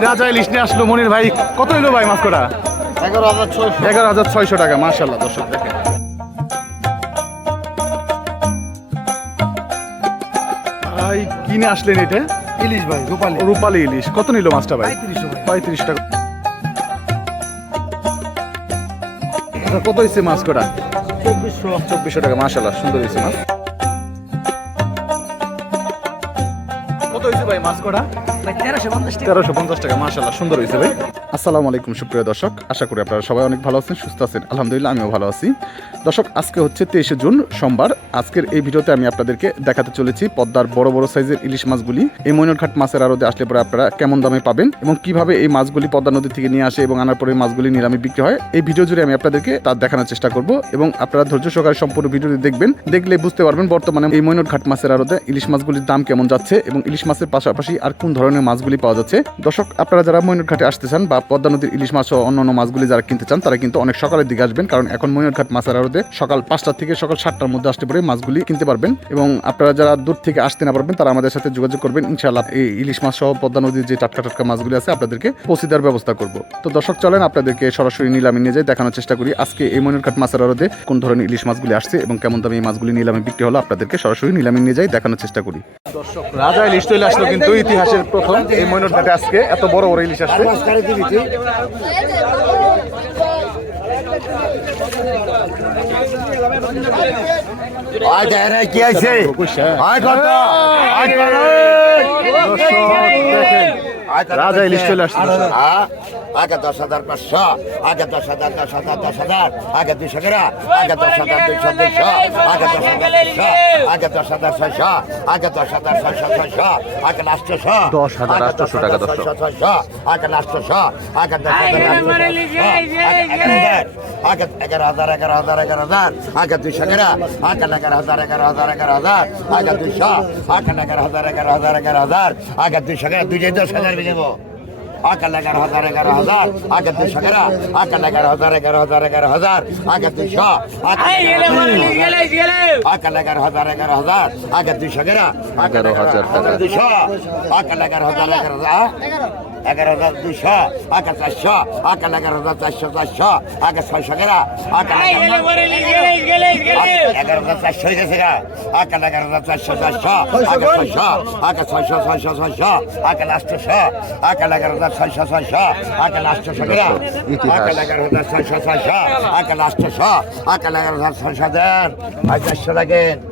রাজা ইলিশ নিয়ে আসলো মনির ভাই। কত এলো ভাই মাছ কটা এগারো হাজার ছয়শো। এগারো হাজার ছয়শো টাকা মার্শাল্লাহ দর্শক দেখেন। ভাই কিনে আসলেন এটা? ইলিশ ভাই রূপালি। রূপালি ইলিশ। কত নিল মাছটা ভাই? পঁয়ত্রিশ টাকা। আচ্ছা, কত হয়েছে মাছ কটা চব্বিশশো। চব্বিশশো টাকা মার্শাল্লাহ সুন্দর হয়েছে মাছ। মাছ কটা? তেরোশো পঞ্চাশ টাকা। মার্শাল্লাহ সুন্দর হয়েছে ভাই। আসসালামু আলাইকুম, সুপ্রিয় দর্শক। আশা করি আপনারা সবাই অনেক ভালো আছেন, সুস্থ আছেন। আলহামদুলিল্লাহ, আমিও ভালো আছি। দর্শক, আজকে হচ্ছে তেইশে জুন, সোমবার। আজকের এই ভিডিওতে আমি আপনাদেরকে দেখাতে চলেছি পদ্মার বড় বড় সাইজের ইলিশ মাছগুলি। এই মৈনরঘাট মাছের আড়তে আসলে পরে আপনারা কেমন দামে পাবেন এবং কীভাবে এই মাছগুলি পদ্মা নদী থেকে নিয়ে আসে এবং আনার পরে মাছগুলি নিলামে বিক্রি হয়, এই ভিডিও জুড়ে আমি আপনাদেরকে তার দেখানোর চেষ্টা করব এবং আপনারা ধৈর্য সহকারে সম্পূর্ণ ভিডিওটি দেখবেন। দেখলে বুঝতে পারবেন বর্তমানে এই মৈনরঘাট মাছের আড়তে ইলিশ মাছগুলির দাম কেমন যাচ্ছে এবং ইলিশ মাছের পাশাপাশি আর কোন ধরনের মাছগুলি পাওয়া যাচ্ছে। দর্শক, আপনারা যারা মৈনরঘাটে আসতে চান বা পদ্মা নদীর ইলিশ মাছ ও অন্যান্য মাছগুলি যারা কিনতে চান, তারা কিন্তু অনেক সকালের দিকে আসবেন, কারণ এখন মৈনরঘাট মাছের আড়তে সকাল পাঁচটা থেকে সকাল সাতটার মধ্যে আসতে পারে মাছগুলি কিনতে পারবেন। এবং আপনারা যারা দূর থেকে আসতে না পারবেন, তারা আমাদের সাথে যোগাযোগ করবেন। ইনশাআল্লাহ এই ইলিশ মাছ সহ পদ্মা নদীর যে টাটকা টাটকা মাছগুলি আছে, আপনাদেরকে পৌঁছে দেওয়ার ব্যবস্থা করব। তো দর্শক, চলেন আপনাদেরকে সরাসরি নিলামে নিয়ে যাই, দেখানোর চেষ্টা করি আজকে এই মৈনরঘাট মাছের আড়তে কোন ধরনের ইলিশ মাছগুলি আসছে এবং কেমন দামে এই মাছগুলি নিলামে বিক্রি হলো, আপনাদেরকে সরাসরি নিলামে নিয়ে যাই, দেখানোর চেষ্টা করি। দর্শক, রাজা ইলিশ চলে আসলো কিন্তু ইতিহাসের প্রথম এই মৈনরঘাটে আজকে এত বড় বড় ইলিশ আসছে। আয় দেয় কি আছে আয় কত আয় কত রাজা ইলিশ চলে আসছে হ্যাঁ? আগে দশ হাজার পাঁচশো আগে দশ হাজার দশ হাজার দশ হাজার আগে দুশো গ্রা আগে দশ হাজার দুইশো দুইশো আগে দশ হাজার দুইশো আগে দশ হাজার ছয়শো আগে দশ হাজার ছয়শো ছয়শো আগে লাস্টশো 10,800 টাকা দর্শক। ছয়শো আগে লাস্টশো আগে দশ হাজার আগে এগারো হাজার এগারো হাজার এগারো হাজার আগে দুইশো গ্রা আগে এগারো হাজার এগারো হাজার এগারো হাজার আগে দুইশো আগে এগারো হাজার এগারো হাজার এগারো হাজার আগে দুইশো গ্রা দুইশো দশ হাজার বেজে আকাল এগারো হাজার এগারো হাজার আগে দুশো এগারো আকাল এগারো হাজার এগারো হাজার এগারো হাজার আগে দুশো আকাল এগারো হাজার এগারো হাজার আগে দুইশো এগারো এগারো হাজার। দুইশো আকাল এগারো হাজার এগারো হাজার এগারো হাজার দুইশো আগে চারশো আকাল এগারো হাজার চারশো চারশো আগে ছয়শো এগারো আকাল এগারো হাজার চারশো হয়ে গেছে গা আকাল এগারো হাজার চারশো চারশো আগে ছয়শো আগে ছয়শো ছয়শো ছয়শো আগে আষ্টশো আকাল এগারো হাজার ছয়শো ছয়শো আগে আষ্টশো গেরা। আকাল এগারো হাজার ছয়শো ছয়শো আগে আষ্টশো আকাল এগারো হাজার ছয়শো দেন আজ চারশো লাগেন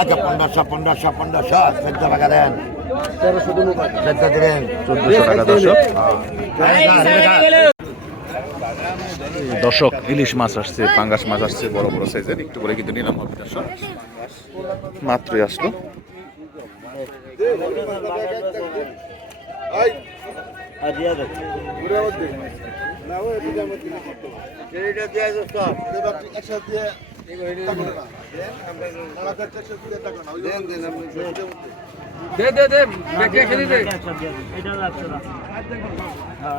আগে পনেরোশো পনেরোশো পনেরোশো। চোদ্দ টাকা দেন। চোদ্দ দিলেন চোদ্দশো টাকা দর্শক। দর্শক ইলিশ মাছ আসছে পাঙ্গাস মাছ আসছে বড় বড় সাইজের। একটু করে কিন্তু নিলাম হবে দর্শক। মাত্রই আসলো। দে দে দে দে এটা হ্যাঁ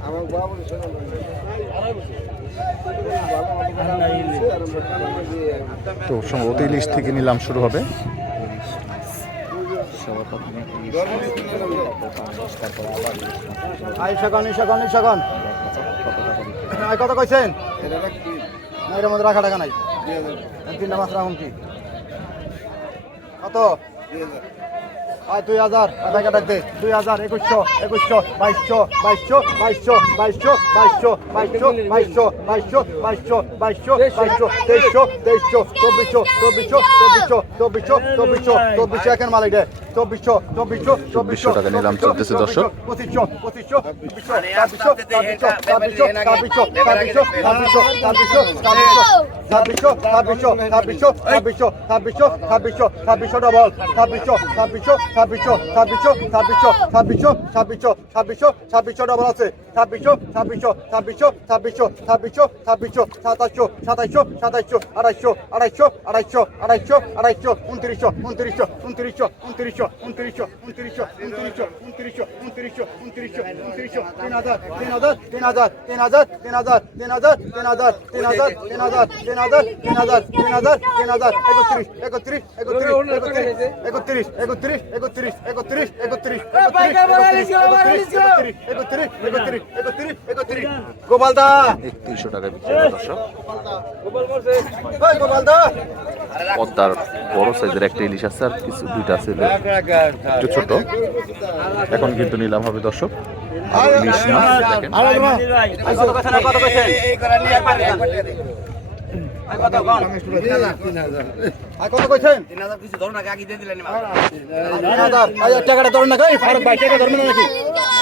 আমার তো সম্ভবত ইলিশ থেকে নিলাম শুরু হবে। ইসাগন আই কত কইছেন এর মধ্যে রাখা টাকা নাই তিনটা মাছ রাখুন কি কত আয় দুই হাজার আধার কার্ড দে দুই হাজার একুশশো একুশশো বাইশশো বাইশশো বাইশশো বাইশশো বাইশশো বাইশশো বাইশশো বাইশশো বাইশশো বাইশশো বাইশশো তেইশশো তেইশশো চব্বিশশো চব্বিশশো চব্বিশশো চব্বিশশো চব্বিশশো চব্বিশশো একের মালিক দে চব্বিশশো টাকা নিলাম চলতেছে দর্শক। ছাব্বিশশো ছাব্বিশশো ছাব্বিশশো ছাব্বিশশো ছাব্বিশশো ছাব্বিশশো ছাব্বিশশো ডবল ছাব্বিশশো ছাব্বিশশো ছাব্বিশশো ছাব্বিশশো ছাব্বিশশো ছাব্বিশশো ছাব্বিশশো ছাব্বিশশো ছাব্বিশশো ডবল আছে ছাব্বিশশো ছাব্বিশশো ছাব্বিশশো ছাব্বিশশো ছাব্বিশশো ছাব্বিশশো সাতাশশো সাতাইশশো সাতাইশশো আড়াইশো আড়াইশো আড়াইশো আড়াইশো আড়াইশো উনত্রিশশো উনত্রিশশো উনত্রিশশো উনত্রিশশো উনত্রিশশো উনত্রিশশো উনত্রিশশো উনত্রিশশো উনত্রিশশো উনত্রিশশো উনত্রিশশো তিন হাজার তিন হাজার তিন হাজার তিন হাজার তিন হাজার তিন হাজার তিন হাজার তিন হাজার তিন হাজার তিন হাজার তিন হাজার তিন হাজার তিন হাজার একত্রিশ একত্রিশ একত্রিশ একত্রিশ একত্রিশ একত্রিশ একত্রিশ একত্রিশ একত্রিশ একত্রিশ একত্রিশ একত্রিশ একত্রিশ একত্রিশ গোপালদা একত্রিশশো টাকা বিক্রি দর্শক গোপালদা পদ্মার বড় সাইজের একটা ইলিশ আছে আর কিছু দুইটা আছে একটু ছোট এখন কিন্তু নিলাম হবে দর্শক আর ইলিশ মাছ দেখেন কত কইছেন কত কইছেন আর কত কইছেন তিন হাজার আচ্ছা, টাকাটা ধরুন না কই ফারুক ভাই টাকা ধরবেন নাকি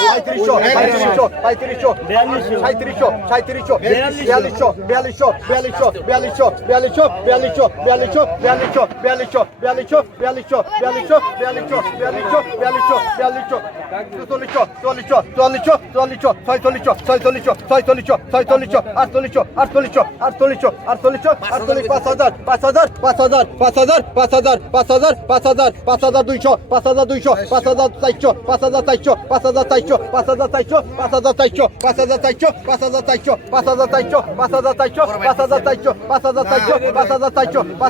পঁয়ত্রিশশো পঁয়ত্রিশশো পঁয়ত্রিশশো সাঁত্রিশশো সাঁত্রিশশো বিয়াল্লিশশো বিয়াল্লিশশো বিয়াল্লিশশো বিয়াল্লিশশো বিয়াল্লিশশো বিয়াল্লিশশো বিয়াল্লিশশো বিয়াল্লিশশো বিয়াল্লিশশো বিয়াল্লিশশো বিয়াল্লিশশো বিয়াল্লিশশো বিয়াল্লিশশো বিয়াল্লিশশো বিয়াল্লিশশো বিয়াল্লিশশো চল্লিশশো চল্লিশশো চল্লিশশো চল্লিশশো ছয়চল্লিশশো ছয়চল্লিশশো ছয়চল্লিশশো ছয়চল্লিশশো আটচল্লিশশো আটচল্লিশশো আটচল্লিশশো আটচল্লিশশো আটচল্লিশ পাঁচ হাজার পাঁচ হাজার পাঁচ হাজার পাঁচ হাজার পাঁচ হাজার পাঁচ হাজার পাঁচ হাজার পাঁচ হাজার দুইশো পাঁচ হাজার দুইশো পাঁচ হাজার চারশো পাঁচ হাজার চারশো পাঁচ হাজার চারশো পাঁচ হাজার চারশো পাঁচ হাজার চারশো পাঁচ হাজার চারশো পাঁচ হাজার চারশো পাঁচ হাজার চারশো পাঁচ হাজার চারশো পাঁচ হাজার চারশো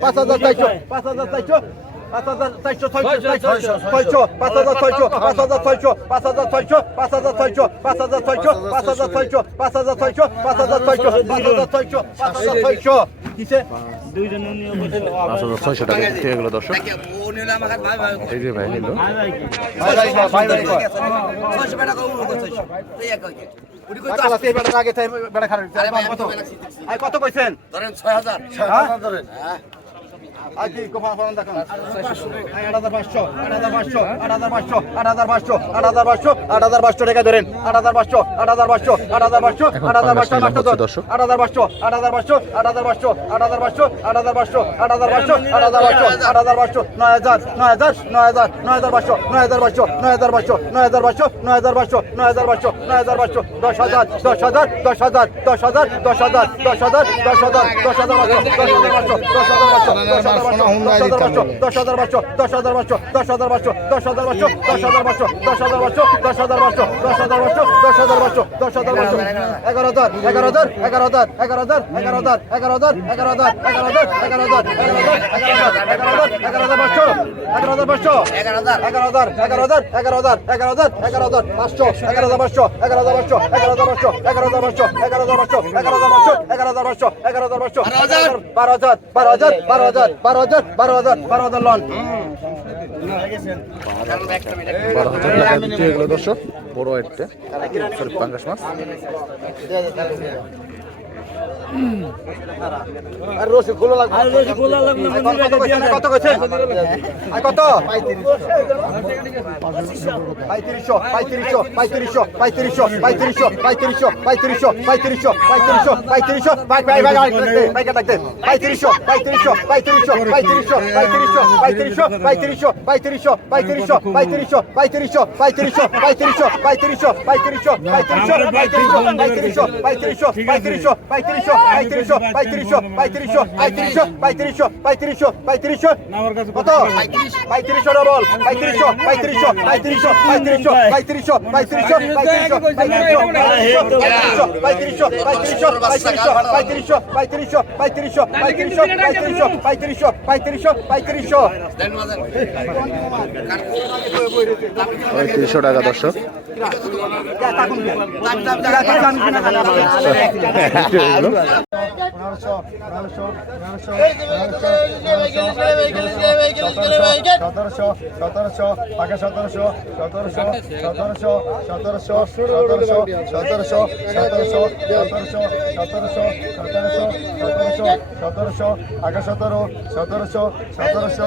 পাঁচ হাজার চারশো পাঁচ হাজার চারশো পাঁচ হাজার চারশো পাঁচ হাজার চারশো পাঁচ হাজার চারশো পাঁচ হাজার চারশো ছয়শো ছয়শো পাঁচ হাজার ছয়শো কত পয়সেন ধরেন ছয় হাজার ছয় হাজার ধরেন আট হাজার পাঁচশো আট হাজার পাঁচশো আট হাজার পাঁচশো আট হাজার পাঁচশো আট হাজার পাঁচশো আট হাজার পাঁচশো টাকা ধরেন আট হাজার পাঁচশো আট হাজার পাঁচশো আট হাজার পাঁচশো আট হাজার পাঁচশো। আট হাজার পাঁচশো আট হাজার পাঁচশো আট হাজার পাঁচশো আট হাজার পাঁচশো আট হাজার পাঁচশো আট হাজার পাঁচশো আট হাজার পাঁচশো আট হাজার পাঁচশো নয় হাজার নয় হাজার নয় হাজার নয় হাজার পাঁচশো নয় হাজার পাঁচশো নয় হাজার পাঁচশো নয় হাজার পাঁচশো নয় হাজার পাঁচশো নয় হাজার পাঁচশো নয় হাজার পাঁচশো দশ হাজার দশ হাজার দশ হাজার দশ হাজার দশ হাজার দশ হাজার দশ হাজার দশ হাজার পাঁচশো দশ হাজার পাঁচশো দশ হাজার পাঁচশো দশ হাজার পাঁচশো দশ হাজার পাঁচশো দশ হাজার পাঁচশো দশ হাজার পাঁচশো দশ হাজার পাঁচশো দশ হাজার পাঁচশো দশ হাজার পাঁচশো দশ হাজার পাঁচশো দশ হাজার পাঁচশো দশ হাজার পাঁচশো এগারো হাজার এগারো হাজার এগারো হাজার এগারো হাজার এগারো হাজার এগারো হাজার এগারো হাজার এগারো হাজার এগারো হাজার এগারো হাজার এগারো হাজার পাঁচশো এগারো হাজার পাঁচশো এগারো হাজার এগারো হাজার এগারো হাজার এগারো হাজার এগারো হাজার এগারো হাজার পাঁচশো এগারো হাজার পাঁচশো এগারো হাজার পাঁচশো এগারো হাজার পাঁচশো এগারো হাজার পাঁচশো এগারো হাজার পাঁচশো এগারো হাজার পাঁচশো এগারো হাজার পাঁচশো এগারো হাজার পাঁচশো বারো হাজার বারো হাজার বারো হাজার বারো হাজার বারো হাজার বারো হাজার লন। বারো হাজার টাকা বিক্রি হয়ে গেলো দর্শক, বড় একটা, সরি, পাঙ্গাস মাছ। কত কত পঁয়ত্রিশশো পঁয়ত্রিশশো পঁয়ত্রিশশো পঁয়ত্রিশশো পঁয়ত্রিশশো পঁয়ত্রিশশো পঁয়ত্রিশশো পঁয়ত্রিশশো পঁয়ত্রিশশো পঁয়ত্রিশশো ভাই ডাকতে পঁয়ত্রিশশো পঁয়ত্রিশশো পঁয়ত্রিশশো পঁয়ত্রিশশো পঁয়ত্রিশশো পঁয়ত্রিশশো পঁয়ত্রিশশো পঁয়ত্রিশশো পঁয়ত্রিশশো পঁয়ত্রিশশো পঁয়ত্রিশশো পঁয়ত্রিশশো পঁয়ত্রিশশো পঁয়ত্রিশশো পঁয়ত্রিশশো পঁয়ত্রিশশো পঁয়ত্রিশশো পঁয়ত্রিশশো পঁয়ত্রিশশো পঁয়ত্রিশশো পঁয়ত্রিশশো পঁয়ত্রিশশো পঁয়ত্রিশশো পঁয়ত্রিশশো পঁয়ত্রিশশো পঁয়ত্রিশশো কত পঁয়ত্রিশশো ডবল পঁয়ত্রিশশো পঁয়ত্রিশশো পঁয়ত্রিশশো পঁয়ত্রিশশো পঁয়ত্রিশশো পঁয়ত্রিশশো পঁয়ত্রিশশো পঁয়ত্রিশশো পঁয়ত্রিশশো পঁয়ত্রিশশো পঁয়ত্রিশশো পঁয়ত্রিশশো পঁয়ত্রিশশো পঁয়ত্রিশশো পঁয়ত্রিশশো পঁয়ত্রিশশো পঁয়ত্রিশশো পঁয়ত্রিশশো পঁয়ত্রিশশো টাকা দর্শক সতেরোশো সতেরোশো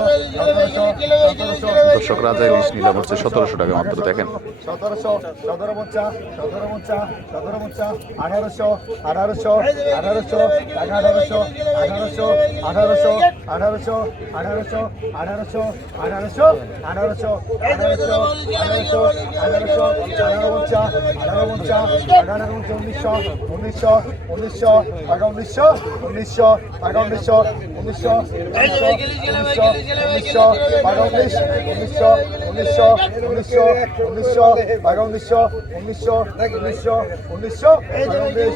নিলাম হচ্ছে সতেরোশো টাকা মাত্র দেখেন সতেরোশো সতেরো মোচা সতেরো মোচা সতেরো মোচা আঠারোশো আঠারোশো আঠারোশো আঠারোশো আঠারোশো আঠারোশো আঠারোশো আঠারোশো আঠারোশো আঠারোশো আঠারোশো আঠারোশো আঠারোশো আঠারোশো আঠারো মোচা আঠারো মোচা আঠারো মোচা উনিশশো উনিশশো উনিশশো টাকা উনিশশো উনিশশো টাকা উনিশশো উনিশশো উনিশশো উনিশশো টাকা উনিশ উনিশশো উনিশশো উনিশশো উনিশশো টাকা উনিশশো উনিশশো উনিশশো উনিশশো উনিশ উনিশ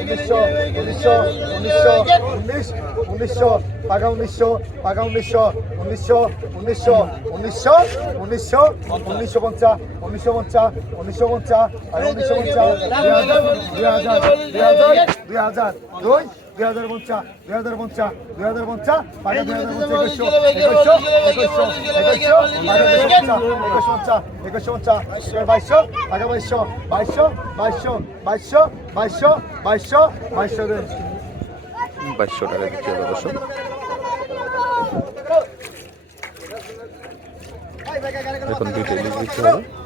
উনিশশো উনিশশো উনিশশো উনিশ উনিশশো টাকা উনিশশো টাকা উনিশশো উনিশশো উনিশশো উনিশশো উনিশশো উনিশশো পঞ্চাশ উনিশশো পঞ্চাশ উনিশশো পঞ্চাশ টাকা উনিশশো পঞ্চাশ দুই হাজার দুই হাজার দুই হাজার দুই হাজার দুই দুই হাজার পঞ্চাশ দুই হাজার পঞ্চাশ দুই হাজার পঞ্চাশ পাঁচ দুই হাজার পঞ্চাশ একুশশো একুশশো পাঁচ একুশশো পঞ্চাশ একুশশো পঞ্চাশ বাইশশো টাকা বাইশশো বাইশশো বাইশশো বাইশশো বাইশশো বাইশশো বাইশশো বাইশশো টাকা দর্শক এখন দুইটা ইলিশ হবে।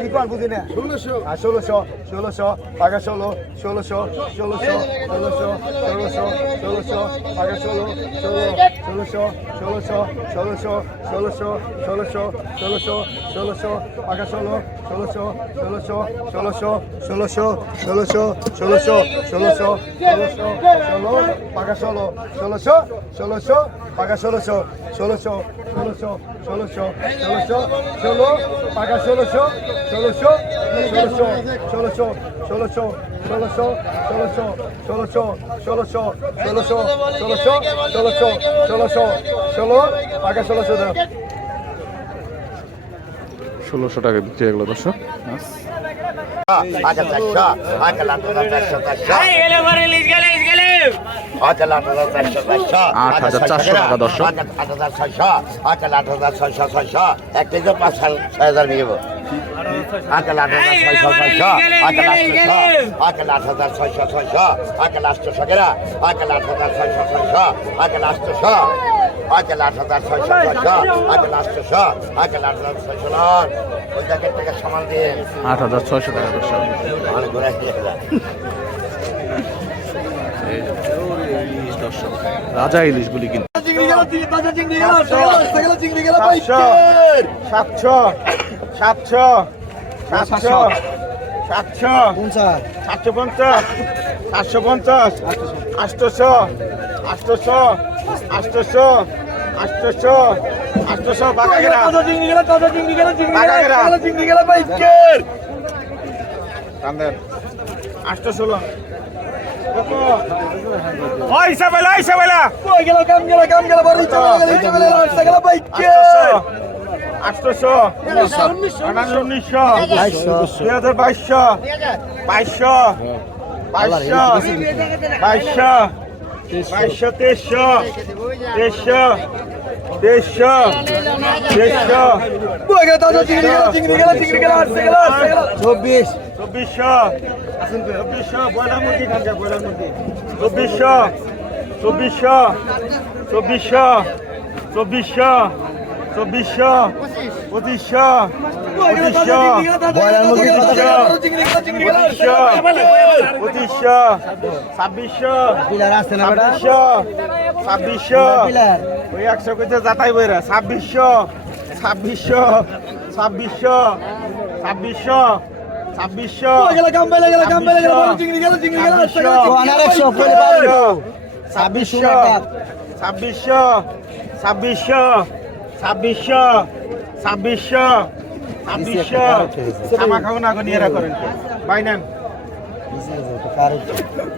কি কর বুঝি না ষোলোশো ষোলোশো ষোলোশো আগে ষোলো ষোলোশো ষোলোশো ষোলোশো ষোলোশো ষোলোশো আগে ষোলো ষোলো ষোলোশো ষোলোশো ষোলোশো ষোলোশো ষোলোশো ষোলোশো ষোলোশো আগে ষোলো ষোলোশো ষোলোশো ষোলোশো ষোলোশো ষোলোশো ষোলোশো ষোলোশো ষোলোশো ষোলো পাকা ষোলো ষোলোশো ষোলোশো পাকা ষোলোশো ষোলোশো ষোলোশো ষোলোশো ষোলোশো ষোলো পাকা ষোলোশো ষোলোশো ষোলোশো ষোলোশো ষোলোশো ষোলোশো ষোলোশো ষোলোশো ষোলোশো ষোলোশো ষোলোশো ষোলোশো ষোলোশো ষোলো পাকা ষোলোশো ষোলোশো টাকা বিক্রি হয়ে গেল দর্শক আগে চারশো আগে লাখ আট হাজার চারশো টাকা দর্শক আট হাজার ছয়শো আট আট হাজার ছয়শো ছয়শো এক কেজি পাঁচ হাজার নিয়ে যাব আট আট হাজার ছয়শো ছয়শো আট আটশো আট আট হাজার ছয়শো ছয়শো আট আটশো সকেরা আট আট হাজার ছয়শো ছয়শো আট আটশো আট আট হাজার ছয়শো ছয়শো আট আটশো আট আট হাজার ছয়শো ওই জায়গার থেকে সামাল দিয়ে আট হাজার ছয়শো টাকা ঘুরে রাজা ইলিশ গুলি কিন্তু। আষ্ট সাতশো ওই সাবেলা ওই সাবেলা। কই গেল কাম গেল কাম গেল বড় চলে গেল চলে গেল আটটা গেল বাইক আটশোশো। আঠারোশো উনিশশো দুই হাজার বাইশশো। বাইশশো। বাইশশো। বাইশশো। বাইশশো তেইশশো। তেইশশো। তেইশশো তেইশশো চব্বিশ। চব্বিশশো চব্বিশশো বয়লার মুরগি খানকে বয়লার মুরগি চব্বিশশো চব্বিশশো চব্বিশশো চব্বিশশো চব্বিশশো পঁচিশশো পঁচিশশো বয়লার মুরগি পঁচিশশো পঁচিশশো ছাব্বিশশো ছাব্বিশশো ছাব্বিশশো ওই একশো কইতে যাতাই বইরা। ছাব্বিশশো ছাব্বিশশো ছাব্বিশশো ছাব্বিশশো ছাব্বিশশো গেলে কাম পেলে গেলে কাম পেলে গেলে বড় চিংড়ি গেল চিংড়ি গেল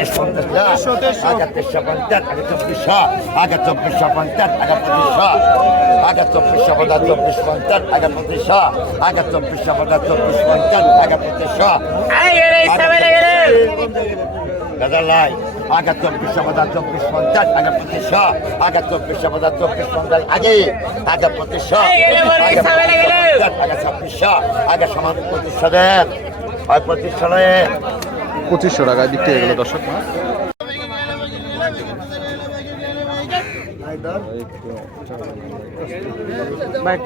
তেরশো পঞ্চাশ আগে তেরশো পঞ্চাশ আগে চব্বিশশো আগে চব্বিশশো পঞ্চাশ আগে পঁচিশশো আগে চব্বিশশো পদা চব্বিশ পঞ্চাশ আগে পঁচিশশো আগে চব্বিশশো পদা চব্বিশ পঞ্চাশ আগে পঁচিশশো দাদা লাই আগে চব্বিশশো পদা চব্বিশ পঞ্চাশ আগে পঁচিশশো আগে চব্বিশশো পদা চব্বিশ পঞ্চাশ আগে আগে পঁচিশশো আগে পঞ্চাশ, আগে ছাব্বিশশো আগে সমান পঁচিশশো দেন পঁচিশশো পঁচিশশো টাকা দিক এগুলো গেলো দর্শক মাছ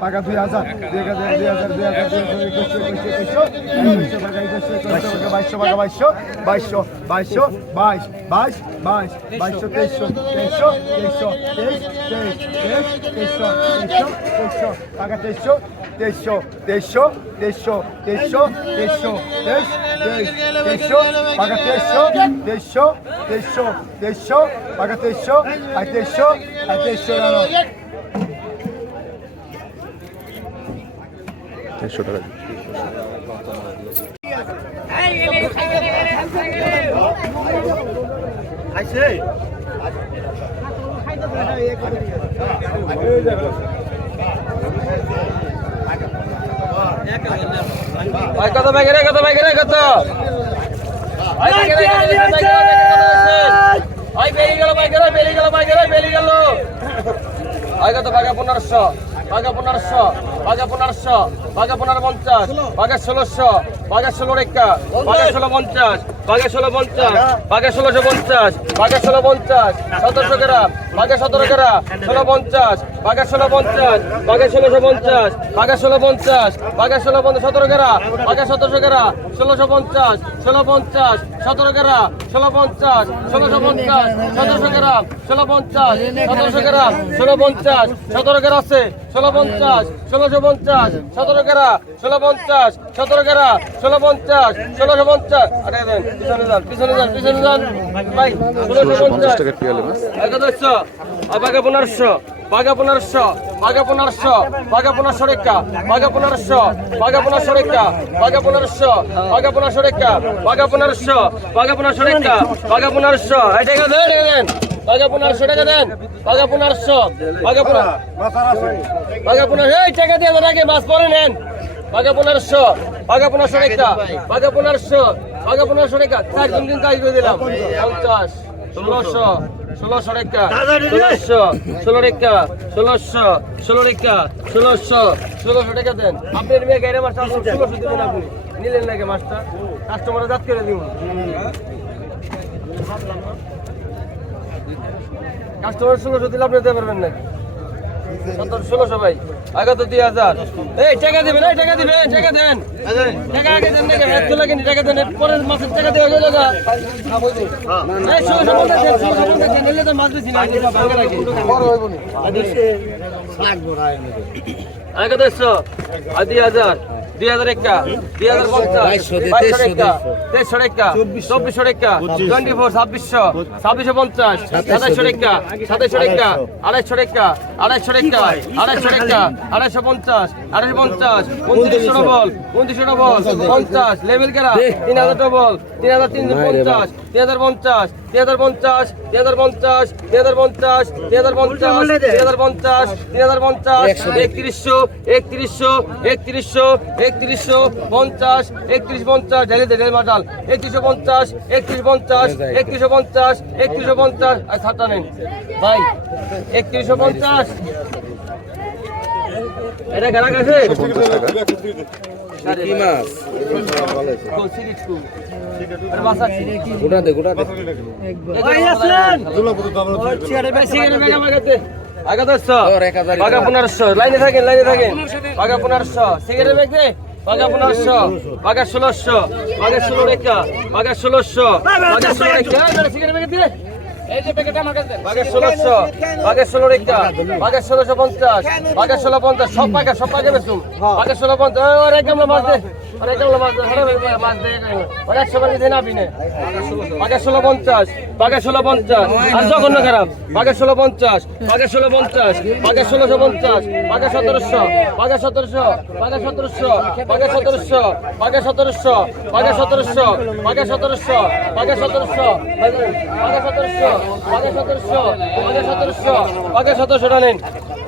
টাকা দুই হাজার দুই হাজার দুই হাজার দুই হাজার বাইশশো টাকা বাইশশো বাইশশো বাইশশো বাইশ বাইশ বাইশ বাইশশো তেইশশো তেইশশো তেইশশো তেইশ তেইশ তেইশ তেইশশো তেইশশো তেইশশো টাকা তেইশশো তেইশশো তেইশশো তেইশশো তেইশশো তেইশশো তেইশ তেইশ তেইশশো টাকা তেইশশো তেইশশো তেইশশো তেইশশো টাকা তেইশশো আর তেইশশো আর তেইশশো জানো দেড়শো টাকা আইছে ভাই কত গেলে কত গেলে কত? বেরিয়ে গেল গেলে বেরিয়ে গেল গেলে বেরিয়ে গেল। কত? ভাগে পনেরোশো। ভাগে পনেরোশো। পনেরোশো পনেরো পঞ্চাশ ষোলোশো ষোলো রেখা ভাগে ষোলো পঞ্চাশ ষোলো ষোলোশো পঞ্চাশ ভাগে ষোলো পঞ্চাশ সতেরোশো গ্রাম ভাগে সতেরো গ্রাম ষোলো পঞ্চাশ ভাগে ষোলো পঞ্চাশ ভাগে ষোলোশো পঞ্চাশ ভাগে ষোলো পঞ্চাশ ভাগে ষোলো পঞ্চাশ সতেরো গ্রাম ভাগে সতেরোশো গ্রাম ষোলোশো পঞ্চাশ ষোলো পঞ্চাশ সতেরো গ্রাম ষোলো পঞ্চাশ ষোলোশো পঞ্চাশ সতেরোশো গ্রাম ষোলো পঞ্চাশ সতেরোশো গ্রাম ষোলো পঞ্চাশ সতেরো গ্রাম আছে ষোলো পঞ্চাশ ষোলোশো পঞ্চাশ সতেরো গ্রাম ষোলো পঞ্চাশ সতেরো গ্রাম ষোলো পঞ্চাশ ষোলোশো পঞ্চাশ আরে দেন পিছনে যান পিছনে যান পিছনে যান। ভাই ষোলোশো পঞ্চাশ একাদশশো বাঘা পনেরোশো বাঘা পনেরোশো বাঘা পনেরোশো বাঘা পনেরোশো রেখা বাঘা পনেরোশো বাঘা পনেরোশো রেখা বাঘা পনেরোশো বাঘা পনেরোশো রেখা বাঘা পনেরোশো বাঘা পনেরোশো রেখা বাঘা পনেরোশো। এই দেন বাঘা পনেরোশো টাকা দেন। বাঘা পনেরোশো বাঘা বাঘা পনেরো এই, টাকা দিয়ে আগে মাছ পরে নেন। বাঘা পনেরোশো বাঘা পনেরোশো রেখা বাঘা পনেরোশো বাঘা পনেরোশো রেখা চার তিন দিন কাজ করে দিলাম। পঞ্চাশ, ষোলোশো ষোলোশো রেখা ষোলোশো, ষোলো রেখা ষোলোশো, ষোলো রেখা ষোলোশো ষোলোশো টাকা দেন। আপনার মেয়ে গাড়ি মাছটা ষোলোশো দেবেন আপনি। নিলেন নাকি মাছটা। কাস্টমারে জাত করে দিব। কাস্টমার ষোলোশো দিলে আপনি দিতে পারবেন নাকি? সতেরো ষোলোশো ভাই। আগে তো হাজার। এই টাকা দিবেন এই টাকা দিবেন টাকা দেন। টাকা দেন নাকি? নি, টাকা দেওয়া গেল গা। ষোলোশো পঞ্চাশ না দুই হাজার। দুই হাজার একটা দুই হাজার পঞ্চাশ বাইশশো একটা তেইশশো একটা চব্বিশশো। একটা টোয়েন্টি ফোর ছাব্বিশশো ছাব্বিশশো পঞ্চাশ সাতাইশশো একটা সাতাইশশো একটা আড়াইশো একটা আড়াইশো টাকা আড়াইশো টাকা আড়াইশো পঞ্চাশ আড়াইশো পঞ্চাশ উনত্রিশশো ডবল উনত্রিশশো ডবল পঞ্চাশ লেভেল কেরা তিন হাজার ডবল তিন হাজার তিনশো পঞ্চাশ তিন হাজার পঞ্চাশ তিন হাজার পঞ্চাশ তিন হাজার পঞ্চাশ তিন হাজার পঞ্চাশ তিন হাজার পঞ্চাশ তিন হাজার পঞ্চাশ তিন হাজার পঞ্চাশ একত্রিশশো একত্রিশশো একত্রিশশো একত্রিশশো, পঞ্চাশ, একত্রিশ, পঞ্চাশ ঢেলে দে পঞ্চাশ, একত্রিশ, পঞ্চাশ, একত্রিশশো পঞ্চাশ একত্রিশশো, পঞ্চাশ, আর সাতটা একত্রিশশো, পঞ্চাশ। এটা গানা গেছে? কি মাছ? গোটা দে গোটা দে। ভাই আসেন আগা দশশো বাগা পনেরোশো লাইনে থাকেন লাইনে থাকেন। বাগা পনেরোশো সিগারেট ব্যাগ দে বাগা পনেরোশো বাগা ষোলোশো বাগা ষোলো রেখা ষোলোশো ষোলো রেখা। এই যে প্যাকেট আমার কাছে দেন। বাগের 1600 বাগের 16 রেখা বাগের 1650 বাগের 1650 সব পাকা সব পাকা বেচুম বাগের 1650 গামলা মার দে। বাগা ষোলো পঞ্চাশ বাগা ষোলো পঞ্চাশ আর জঘন্য খারাপ বাগা ষোলো পঞ্চাশ বাগা ষোলো পঞ্চাশ বাগা ষোলোশো পঞ্চাশ বাগা সতেরোশো বাগা সতেরোশো বাগা সতেরোশো বাগা সতেরোশো বাগা সতেরোশো বাগা সতেরোশো বাগা সতেরোশো বাগা সতেরোশো বাগা সতেরোশো বাগা সতেরোশো বাগা সতেরোশো বাগা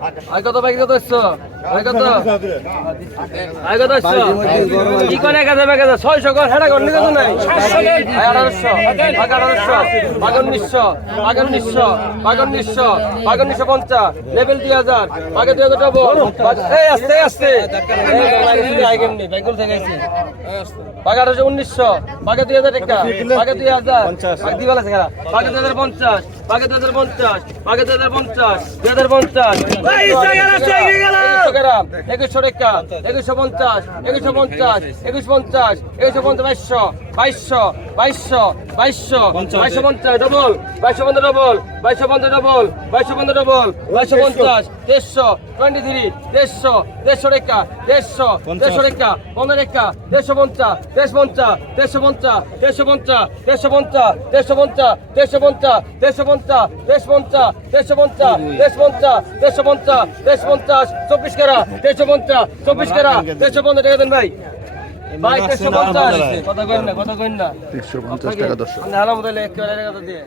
আয় কত ভাই কত আসছো আয় কত? আয় কত আসছো কি করে কাজে বেকাজে ছয়শো কর হেটা করলি কত নাই। আয় লেভেল দুই হাজার। আগে দুই হাজার টাকা এই আস্তে আস্তে। বেগুল থেকে বাঘ আঠারোশো উনিশশো বাঘে দুই হাজার টাকা বাঘে দুই হাজার দিবা লাগছে খেলা বাঘে দুই হাজার পঞ্চাশ বাঘে দুই হাজার পঞ্চাশ বাঘে দুই হাজার পঞ্চাশ দুই হাজার পঞ্চাশ। গ্রাম একুশশো টাকা একুশশো পঞ্চাশ একুশশো পঞ্চাশ একুশ পঞ্চাশ একুশশো পঞ্চাশ বাইশশো। বাইশশো বাইশশো বাইশশো বাইশশো পঞ্চাশ ডবল বাইশশো পঞ্চাশ ডবল বাইশশো পঞ্চাশ ডবল বাইশশো পঞ্চাশ ডবল বাইশশো পঞ্চাশ দেড়শো টোয়েন্টি থ্রি দেড়শো দেড়শো টাকা দেড়শো দেড়শো টাকা পনেরো টাকা দেড়শো পঞ্চাশ দেড়শো পঞ্চাশ দেড়শো পঞ্চাশ দেড়শো পঞ্চাশ দেড়শো পঞ্চাশ দেড়শো পঞ্চাশ দেড়শো পঞ্চাশ দেড়শো পঞ্চাশ দেড়শো পঞ্চাশ দেড়শো পঞ্চাশ দেড়শো পঞ্চাশ দেড়শো পঞ্চাশ দেড়শো পঞ্চাশ চব্বিশ কেরা দেড়শো পঞ্চাশ চব্বিশ কেরা দেড়শো পঞ্চাশ টাকা দেন ভাই ভাই দেড়শো পঞ্চাশ। কথা কইন না কথা কইন না। তিনশো পঞ্চাশ টাকা দর্শক। কথা দিয়ে